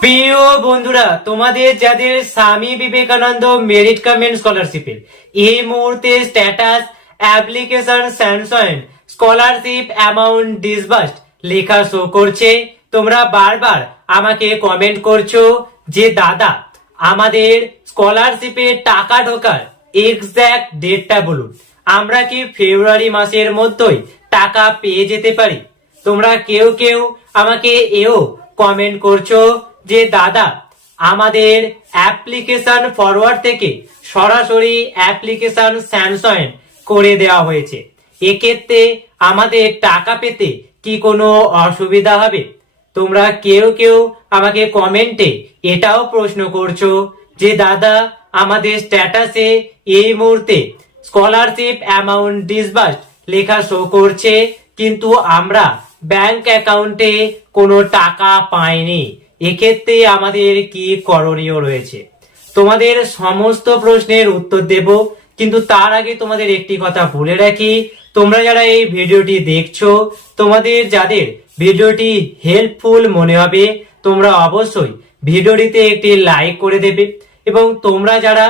প্রিয় বন্ধুরা, তোমাদের যাদের স্বামী বিবেকানন্দ মেরিট কমেন্ট স্কলারশিপের এই মুহূর্তে status application sanction scholarship amount disbursed লেখা শো করছে, তোমরা বারবার আমাকে কমেন্ট করছো যে দাদা আমাদের স্কলারশিপে টাকা ঢোকার এক্সাক্ট ডেটটা বলুন, আমরা কি ফেব্রুয়ারি মাসের মধ্যেই টাকা পেয়ে যেতে পারি। তোমরা কেউ কেউ আমাকে এও কমেন্ট করছো যে দাদা আমাদের অ্যাপ্লিকেশন ফরওয়ার্ড থেকে সরাসরি অ্যাপ্লিকেশন স্যাংশন করে দেওয়া হয়েছে, এক্ষেত্রে আমাদের টাকা পেতে কি কোনো অসুবিধা হবে। তোমরা কেউ কেউ আমাকে কমেন্টে এটাও প্রশ্ন করছো যে দাদা আমাদের স্ট্যাটাসে এই মুহূর্তে স্কলারশিপ অ্যামাউন্ট ডিসবার্সড লেখা শো করছে, কিন্তু আমরা ব্যাংক অ্যাকাউন্টে কোনো টাকা পাইনি, এক্ষেত্রে আমাদের কি করণীয় রয়েছে। তোমাদের সমস্ত প্রশ্নের উত্তর দেব, কিন্তু তার আগে তোমাদের একটি কথা বলে রাখি, তোমরা যারা এই ভিডিওটি দেখছো, তোমাদের যাদের ভিডিওটি হেল্পফুল মনে হবে তোমরা অবশ্যই ভিডিওটিতে একটি লাইক করে দেবে, এবং তোমরা যারা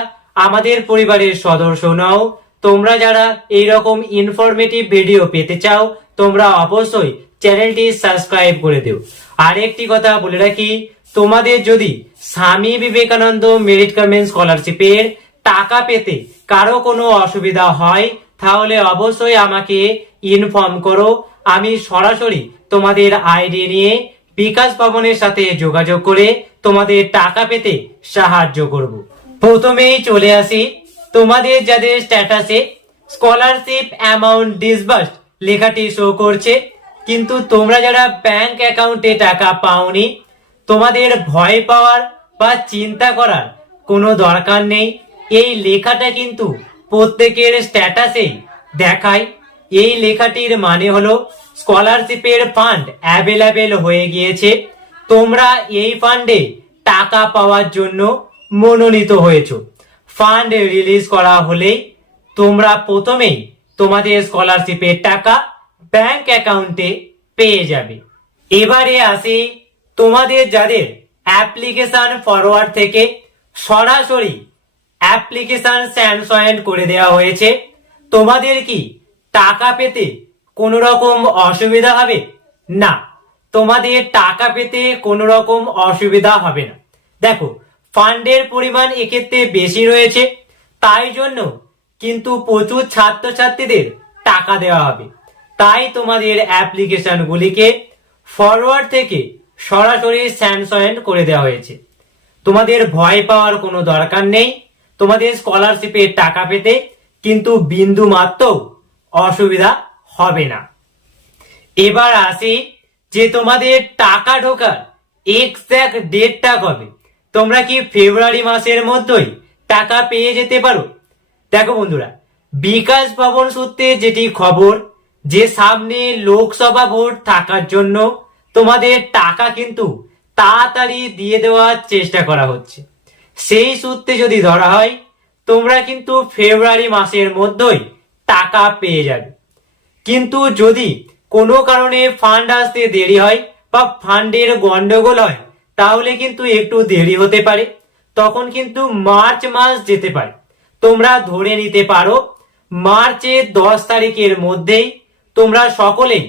আমাদের পরিবারের সদস্য নও, তোমরা যারা এইরকম ইনফরমেটিভ ভিডিও পেতে চাও, তোমরা অবশ্যই চ্যানেলটি সাবস্ক্রাইব করে দিও। আর একটি কথা বলে রাখি, তোমাদের যদি স্বামী বিবেকানন্দ মেরিট কমেন্ট স্কলারশিপের টাকা পেতে কারো কোনো অসুবিধা হয় তাহলে অবশ্যই আমাকে ইনফর্ম করো, আমি সরাসরি তোমাদের আইডি নিয়ে বিকাশ ভবনের সাথে যোগাযোগ করে তোমাদের টাকা পেতে সাহায্য করব। প্রথমেই চলে আসি, তোমাদের যাদের স্ট্যাটাসে স্কলারশিপ অ্যামাউন্ট ডিসবার্সড লেখাটি শো করছে, কিন্তু তোমরা যারা ব্যাংক অ্যাকাউন্টে টাকা পাওনি, তোমাদের ভয় পাওয়ার বা চিন্তা করার কোনো দরকার নেই। এই লেখাটা কিন্তু প্রত্যেকের স্ট্যাটাসেই দেখায়। এই লেখাটির মানে হলো স্কলারশিপের ফান্ড অ্যাভেলেবেল হয়ে গিয়েছে, তোমরা এই ফান্ডে টাকা পাওয়ার জন্য মনোনীত হয়েছো। ফান্ড রিলিজ করা হলেই তোমরা প্রথমেই তোমাদের স্কলারশিপের টাকা ব্যাংক অ্যাকাউন্টে পেয়ে যাবে। এবারে আসি, তোমাদের যাদের অ্যাপ্লিকেশন ফরওয়ার্ড থেকে সরাসরি অ্যাপ্লিকেশন স্যাংশন করে দেওয়া হয়েছে, তোমাদের কি টাকা পেতে কোনো রকম অসুবিধা হবে? না, তোমাদের টাকা পেতে কোনো রকম অসুবিধা হবে না। দেখো, ফান্ডের পরিমাণ এক্ষেত্রে বেশি রয়েছে, তাই জন্য কিন্তু প্রচুর ছাত্রছাত্রীদের টাকা দেওয়া হবে, তাই তোমাদের অ্যাপ্লিকেশন গুলিকে ফরওয়ার্ড থেকে সরাসরি স্যাংশন করে দেওয়া হয়েছে। তোমাদের ভয় পাওয়ার কোনো দরকার নেই, তোমাদের স্কলারশিপের টাকা পেতে কিন্তু বিন্দু মাত্র অসুবিধা হবে না। এবার আসি যে তোমাদের টাকা ঢোকার এক্সাক্ট ডেটটা কবে। তোমরা কি ফেব্রুয়ারি মাসের মধ্যেই টাকা পেয়ে যেতে পারো? দেখো বন্ধুরা, বিকাশ ভবন সূত্রে যেটি খবর, যে সামনে লোকসভা ভোট থাকার জন্য তোমাদের টাকা কিন্তু তাড়াতাড়ি দিয়ে দেওয়ার চেষ্টা করা হচ্ছে। সেই সূত্রে যদি ধরা হয়, তোমরা কিন্তু ফেব্রুয়ারি মাসের মধ্যেই টাকা পেয়ে যাবে। কিন্তু যদি কোনো কারণে ফান্ড আসতে দেরি হয় বা ফান্ডের গন্ডগোল হয়, তাহলে কিন্তু একটু দেরি হতে পারে, তখন কিন্তু মার্চ মাস যেতে পারে। তোমরা ধরে নিতে পারো মার্চের 10 তারিখের মধ্যেই তোমরা সকলেই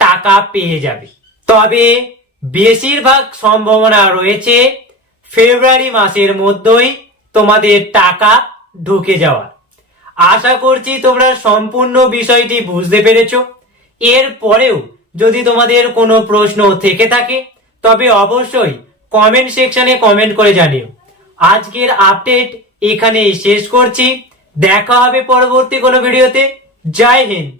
টাকা পেয়ে যাবে। তবে বেশিরভাগ সম্ভাবনা রয়েছে ফেব্রুয়ারি মাসের মধ্যেই তোমাদের টাকা ঢুকে যাওয়ার। আশা করছি তোমরা সম্পূর্ণ বিষয়টি বুঝতে পেরেছো। এর পরেও যদি তোমাদের কোনো প্রশ্ন থেকে থাকে তবে অবশ্যই কমেন্ট সেকশনে কমেন্ট করে জানিও। আজকের আপডেট এখানেই শেষ করছি, দেখা হবে পরবর্তী কোনো ভিডিওতে। জয় হিন্দ।